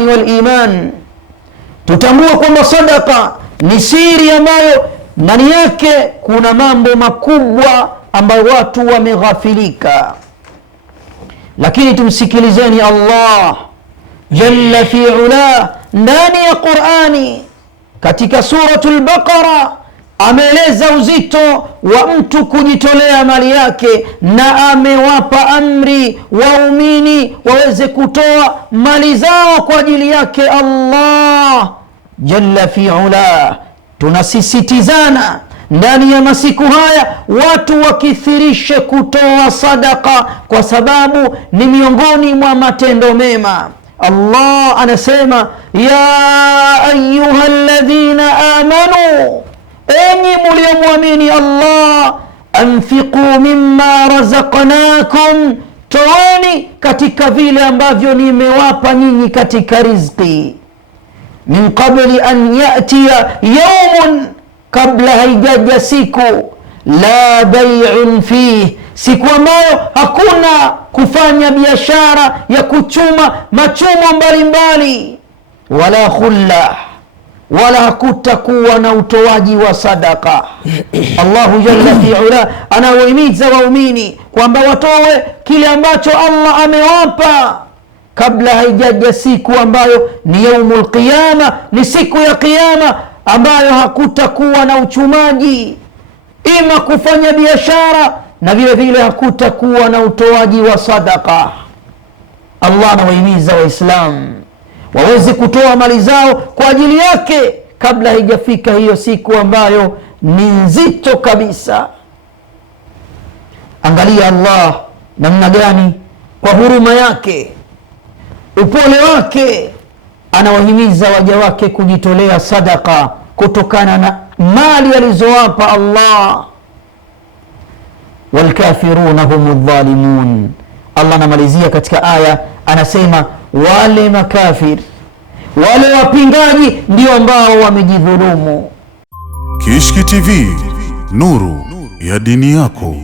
wal iman, tutambua kwamba sadaka ni siri ambayo ndani yake kuna mambo makubwa ambayo watu wameghafilika. Lakini tumsikilizeni Allah jalla fi ula ndani ya Qur'ani katika suratul Baqara ameeleza uzito wa mtu kujitolea mali yake, na amewapa amri waumini waweze kutoa mali zao kwa ajili yake Allah jalla fi ula. Tunasisitizana ndani ya masiku haya watu wakithirishe kutoa sadaka, kwa sababu ni miongoni mwa matendo mema. Allah anasema ya ayuha alladhina amanu, enyi muliomwamini Allah, anfiqu mimma razaqnakum, toeni katika vile ambavyo nimewapa nyinyi katika riziki, min qabli an yatiya yawmun, kabla haijaja siku, la bay'un fih, siku ambayo hakuna kufanya biashara ya kuchuma machumo mbalimbali, wala khulla, wala hakutakuwa na utoaji wa sadaka. Allahu jalla fi ula anawahimiza waumini kwamba watoe kile ambacho Allah amewapa kabla haijaja siku ambayo ni yaumul qiyama, ni siku ya Kiyama ambayo hakutakuwa na uchumaji, ima kufanya biashara, na vile vile hakutakuwa na utoaji wa sadaka. Allah anawahimiza Waislamu waweze kutoa mali zao kwa ajili yake kabla haijafika hiyo siku ambayo ni nzito kabisa. Angalia Allah namna gani kwa huruma yake, upole wake, anawahimiza waja wake kujitolea sadaka kutokana na mali alizowapa Allah. Walkafiruna humu dhalimun, Allah anamalizia katika aya anasema wale makafir, wale wapingaji ndio ambao wamejidhulumu. Kishki TV, nuru ya dini yako.